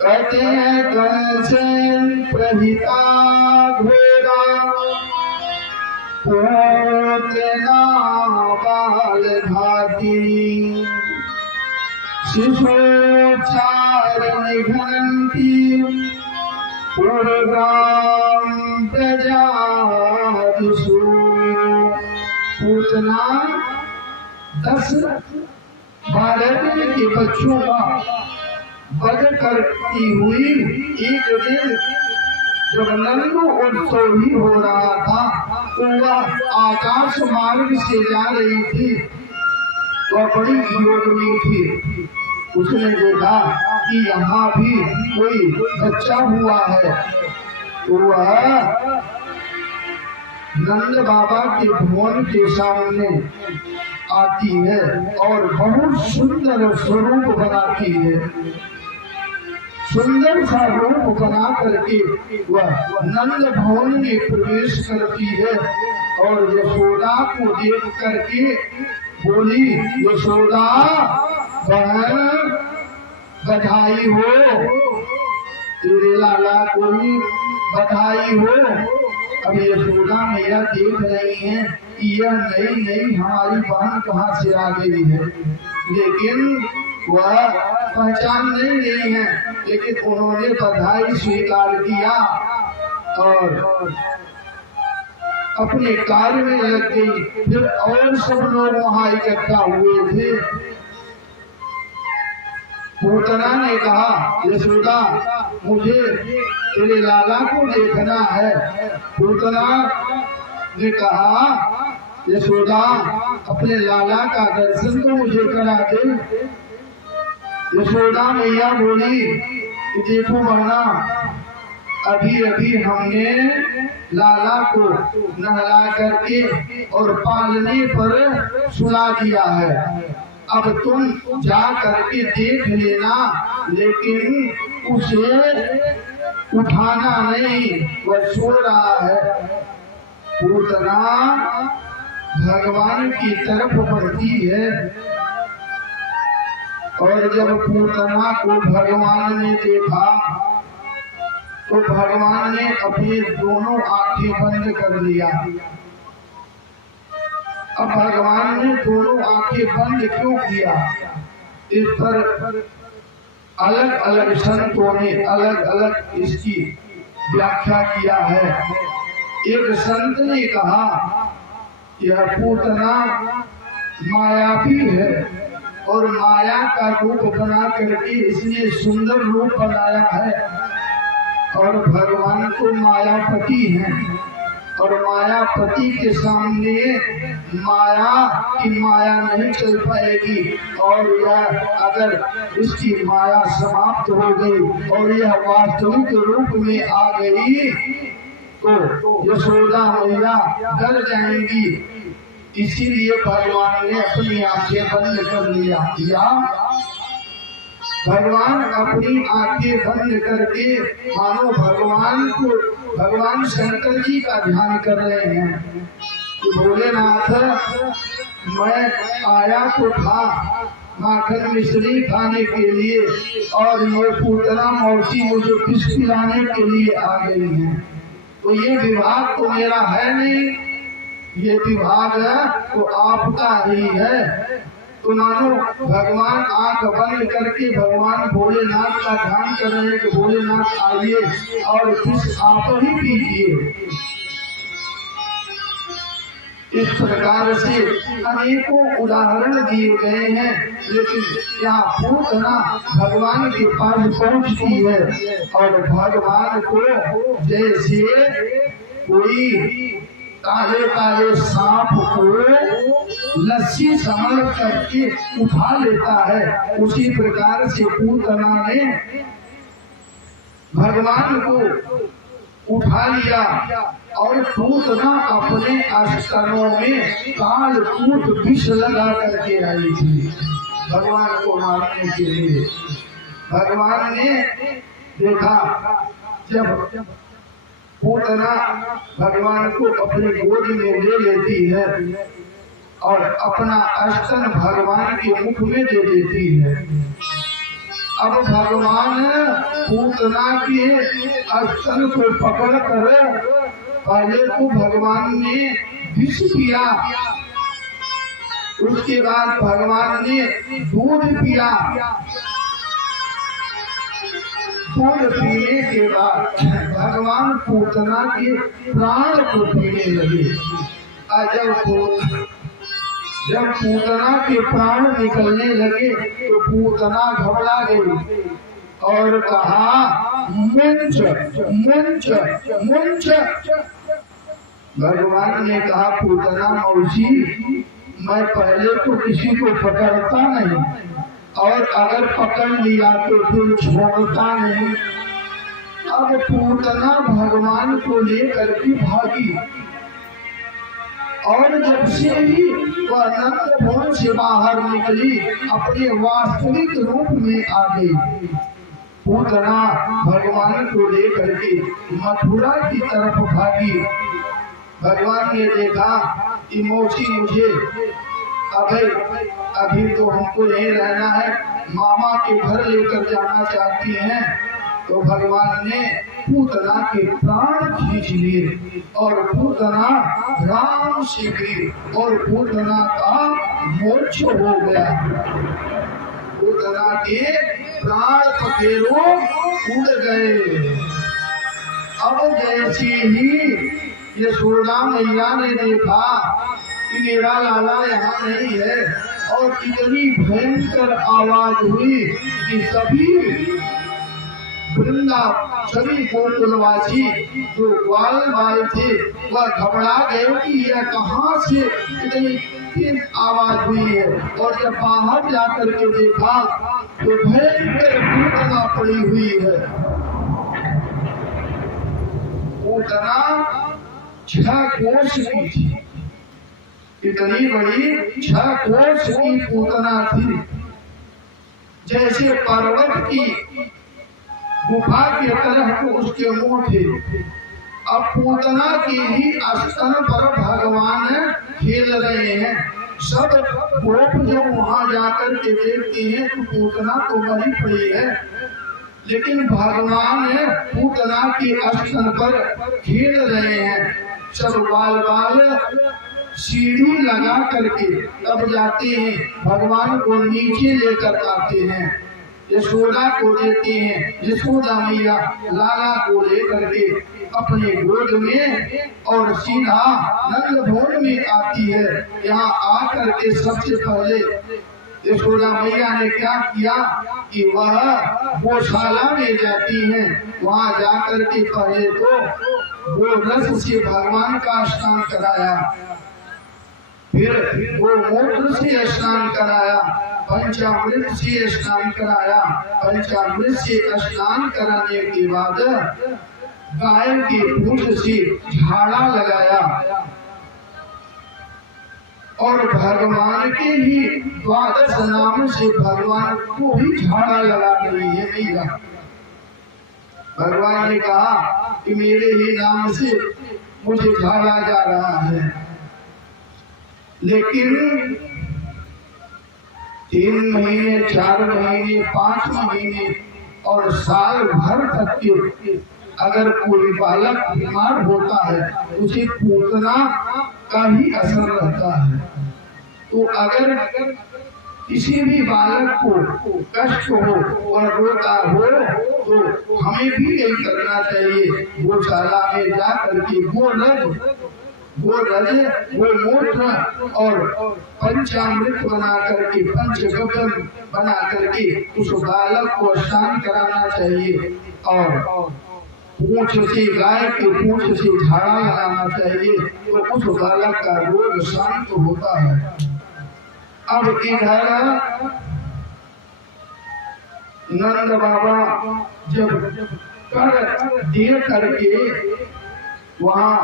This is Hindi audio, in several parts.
कहते हैं कंसेन प्रहिता घोड़ा पूतना बाल घाती शिशोचार निघनती पूर्वाम प्रजादिषु। पूतना 10-12 के बच्चों का वध करती हुई एक दिन जब नंदू उत्सव ही हो रहा था तो वह आकाश मार्ग से जा रही थी तो बड़ी योगिनी थी। उसने देखा कि यहाँ भी कोई बच्चा हुआ है तो वह नंद बाबा के भवन के सामने आती है और बहुत सुंदर स्वरूप बनाती है। सुंदर सा रूप बना करके वह नंद भवन में प्रवेश करती है और यशोदा को देख करके बोली, यशोदा बहन बधाई हो, तेरे लाला को बधाई हो। अब यशोदा मैया देख रही हैं कि यह नई हमारी बहन कहाँ से आ गई है, लेकिन वह पहचान नहीं रही है। लेकिन उन्होंने बधाई स्वीकार किया और अपने कार्य में लग गई। फिर और सब लोग वहां इकट्ठा हुए थे। पूतना ने कहा, यशोदा मुझे तेरे लाला को देखना है। पूतना ने कहा, यशोदा अपने लाला का दर्शन तो मुझे करा दे। यशोदा मैया बोली कि देखो बहना, अभी अभी हमने लाला को नहला करके और पालने पर सुला दिया है। अब तुम जा करके देख लेना, लेकिन उसे उठाना नहीं, वह सो रहा है। पूतना भगवान की तरफ बढ़ती है और जब पूतना को भगवान ने देखा तो भगवान ने अपनी दोनों आंखें बंद कर लिया। अब भगवान ने दोनों आंखें बंद क्यों किया, इस पर अलग अलग संतों ने अलग अलग इसकी व्याख्या किया है। एक संत ने कहा यह पूतना मायावी है और माया का रूप बना करके इसने सुंदर रूप बनाया है और भगवान को मायापति हैं और मायापति के सामने माया की माया नहीं चल पाएगी और यह अगर इसकी माया समाप्त हो गई और यह वास्तविक रूप में आ गई तो यशोदा मैया डर जाएंगी। इसीलिए भगवान ने अपनी आंखें बंद कर लिया। भगवान अपनी आंखें बंद करके मानो भगवान शंकर जी का ध्यान कर रहे हैं कि भोलेनाथ मैं आया तो था माखन मिश्री खाने के लिए और ये पूतना मौसी मुझे विष पिलाने के लिए आ गई हैं, तो ये विभाग तो मेरा है नहीं, ये विभाग तो आपका ही है। तो मानो भगवान आंख बंद करके भगवान भोलेनाथ का ध्यान कर रहे हैं कि भोलेनाथ आइए और विष आप ही पीजिए। इस प्रकार से अनेकों उदाहरण दिए गए हैं, लेकिन यहाँ पूतना भगवान के पास पहुँचती है और भगवान को जैसे कोई काले काले सांप को लस्सी समझ करके उठा लेता है, उसी प्रकार से पूतना ने भगवान को उठा लिया और पूतना अपने स्तनों में कालकूट विष लगा करके आई थी भगवान को मारने के लिए। भगवान ने देखा जब पूतना भगवान को अपनी गोद में ले लेती है और अपना स्तन भगवान के मुख में दे देती है। अब भगवान पूतना के स्तन को पकड़ कर पहले तो भगवान ने विष पिया, उसके बाद भगवान ने दूध पिया। दूध पीने के बाद भगवान पूतना के प्राण को पीने लगे। जब पूतना के प्राण निकलने लगे तो पूतना घबरा गई और कहा मुंच मुंच मुंच। भगवान ने कहा पूतना मौसी, मैं पहले तो किसी को पकड़ता नहीं और अगर पकड़ लिया तो फिर छोड़ता नहीं। अब पूतना भगवान को लेकर के भागी और जब से ही वह नंद भवन से बाहर निकली अपने वास्तविक रूप में आ गई। पूतना भगवान को लेकर के मथुरा की तरफ भागी। भगवान ने देखा कि मौसी मुझे अभी तो हमको यहीं रहना है, मामा के घर लेकर जाना चाहती हैं। तो भगवान ने पूतना के प्राण खींच लिए और पूतना राम से गई और पूतना का मोक्ष हो गया। पूतना के प्राण पखेरु उड़ गए। अब जैसे ही यशोदा मैया ने देखा कि मेरा लाला यहाँ नहीं है और इतनी भयंकर आवाज हुई कि सभी गोकुलवासी जो ग्वाल बाल थे वह घबरा गए कि यह कहाँ से इतनी तेज आवाज हुई है। और जब बाहर जाकर के देखा तो भयंकर पूतना पड़ी हुई है। पूतना 6 कोस की थी, इतनी बड़ी 6 कोस की पूतना थी, जैसे पर्वत की गुफा के तरह तो उसके मुंह थे। अब पूतना के ही स्तन पर भगवान खेल रहे हैं। सब गोप जब वहां जाकर के देखते हैं तो पूतना तो मरी पड़ी है, लेकिन भगवान पूतना के स्तन पर खेल रहे हैं। सब बाल बाल सीढ़ी लगा करके तब जाते हैं, भगवान को नीचे लेकर आते हैं, यशोदा को देते हैं। यशोदा मैया लाला को लेकर के अपने गोद में और सीधा नंद भवन में आती है। यहाँ आकर के सबसे पहले यशोदा मैया ने क्या किया कि वह गौशाला में जाती हैं। वहाँ जाकर के पहले तो गोरस से भगवान का स्नान कराया, फिर वो मूत्र से स्नान कराया, पंचामृत से स्नान कराया। पंचामृत से स्नान कराने के बाद गाय के पूंछ से झाड़ा लगाया और भगवान के ही 12 नाम से भगवान को ही झाड़ा लगा रही है मैया। भगवान ने कहा कि मेरे ही नाम से मुझे झाड़ा जा रहा है, लेकिन 3 महीने 4 महीने 5 महीने और साल भर तक के अगर कोई बालक बीमार होता है उसे पूतना का ही असर रहता है। तो अगर किसी भी बालक को कष्ट हो और रोता हो तो हमें भी यही करना चाहिए, गौशाला में जा करके गोमूत्र और पंचामृत बना करके पंचगव्य बना करके उस बालक को स्नान कराना चाहिए और पूंछ से गाय के पूंछ से झाड़ा लगाना चाहिए, तो उस बालक का रोग शांत होता है। अब इधर नंद बाबा जब कर दे करके वहाँ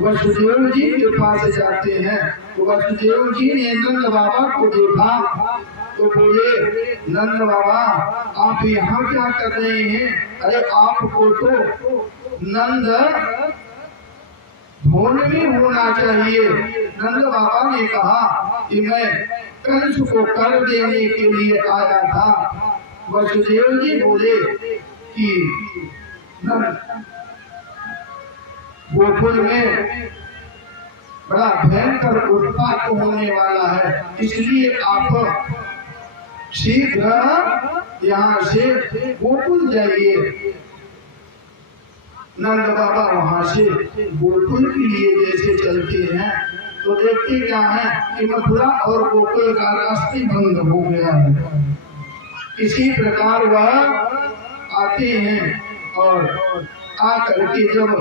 वसुदेव जी के पास जाते हैं तो वसुदेव जी ने नंद बाबा को देखा तो बोले, नंद बाबा आप यहाँ क्या कर रहे हैं? अरे आपको तो नंद भवन में होना चाहिए। नंद बाबा ने कहा कि मैं कंस को कर देने के लिए आया था। वसुदेव जी बोले कि गोकुल में बड़ा भयंकर उत्पात होने वाला है, इसलिए आप शीघ्र यहाँ से गोकुल जाइए। नंद बाबा वहां से गोकुल के लिए जैसे चलते हैं तो देखते क्या है कि मथुरा और गोकुल का रास्ते बंद हो गया है। इसी प्रकार वह आते हैं और आकर के जब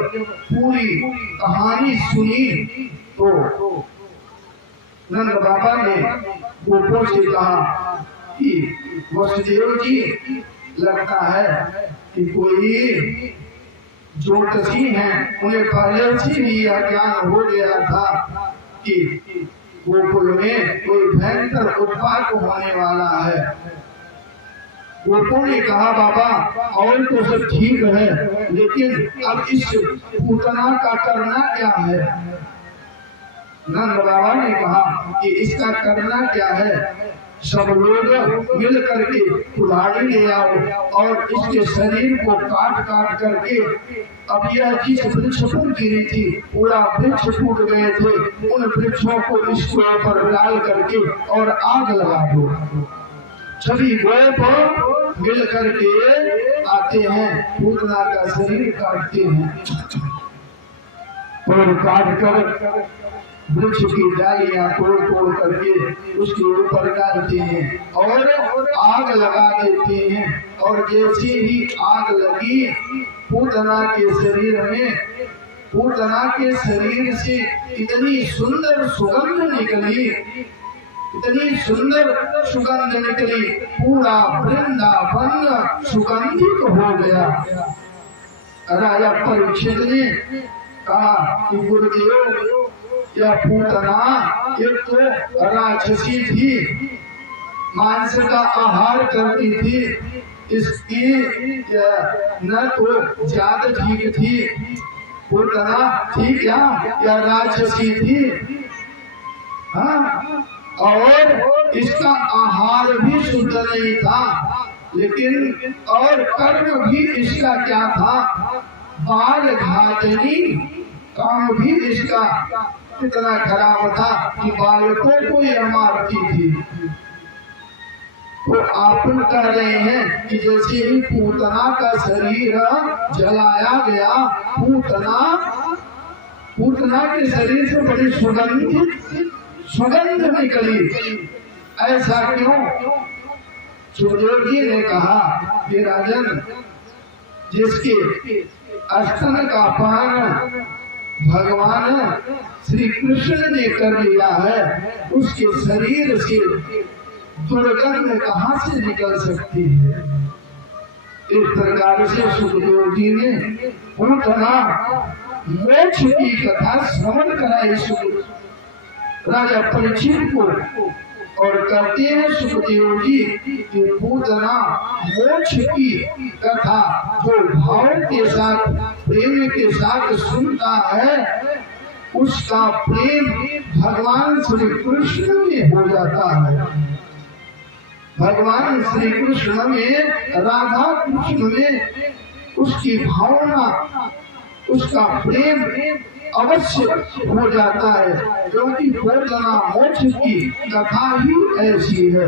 पूरी कहानी सुनी तो नंद बाबा ने गोपों से कहा कि वसुदेव जी, लगता है कि कोई ज्योतिषी हैं, उन्हें पहले से ही यह ज्ञान हो गया था कि गोकुल में कोई भयंकर उत्पात होने वाला है। गोपों ने कहा बाबा और तो सब ठीक है, लेकिन अब इस पूतना का करना क्या है? नंद बाबा ने कहा कि इसका करना क्या है, सब लोग मिल करके कुल्हाड़ी ले आओ और इसके शरीर को काट काट करके, अब यह चीज वृक्ष पर गिरी थी, पूरा वृक्ष टूट गए थे, उन वृक्षों को इसके ऊपर डाल करके और आग लगा दो। सभी गोप मिल करके आते हैं, पूतना का शरीर काटते हैं और काट कर वृक्ष की डालियां तोड़ तोड़ करके उसके ऊपर डालते हैं और आग लगा देते हैं। और जैसे ही आग लगी, पूतना के शरीर में, पूतना के शरीर से इतनी सुंदर सुगंध निकली, इतनी सुंदर सुगंध निकली, पूरा वृंदावन सुगंधित हो गया। राजा परीक्षित ने कहा कि गुरुदेव, यह पूतना एक तो राक्षसी थी, मांस का आहार करती थी, इसकी न तो जात ठीक थी, पूतना थी क्या या राक्षसी थी? हाँ, और इसका आहार भी शुद्ध नहीं था, लेकिन और कर्म भी इसका क्या था, बाल घातनी काम भी इसका इतना खराब था कि बालकों को यह मारती थी। तो आप कह रहे हैं कि जैसे ही पूतना का शरीर जलाया गया, पूतना के शरीर से बड़ी सुगंध निकली, ऐसा क्यों? सुखदेव जी ने कहा कि राजन, जिसके स्तन का पान भगवान श्री कृष्ण ने कर लिया है, उसके शरीर से दुर्गंध कहाँ से निकल सकती है? इस प्रकार से सुखदेव जी ने पूतना मोक्ष की कथा श्रवण कराई राजा परीक्षित को, और कहते हैं सुखदेव जी कि पूतना मोक्ष की कथा जो भाव के साथ, प्रेम के साथ सुनता है, उसका प्रेम भगवान श्री कृष्ण में हो जाता है। भगवान श्री कृष्ण में, राधा कृष्ण में उसकी भावना, उसका प्रेम अवश्य हो जाता है, क्योंकि पूतना मोक्ष की कथा ही ऐसी है।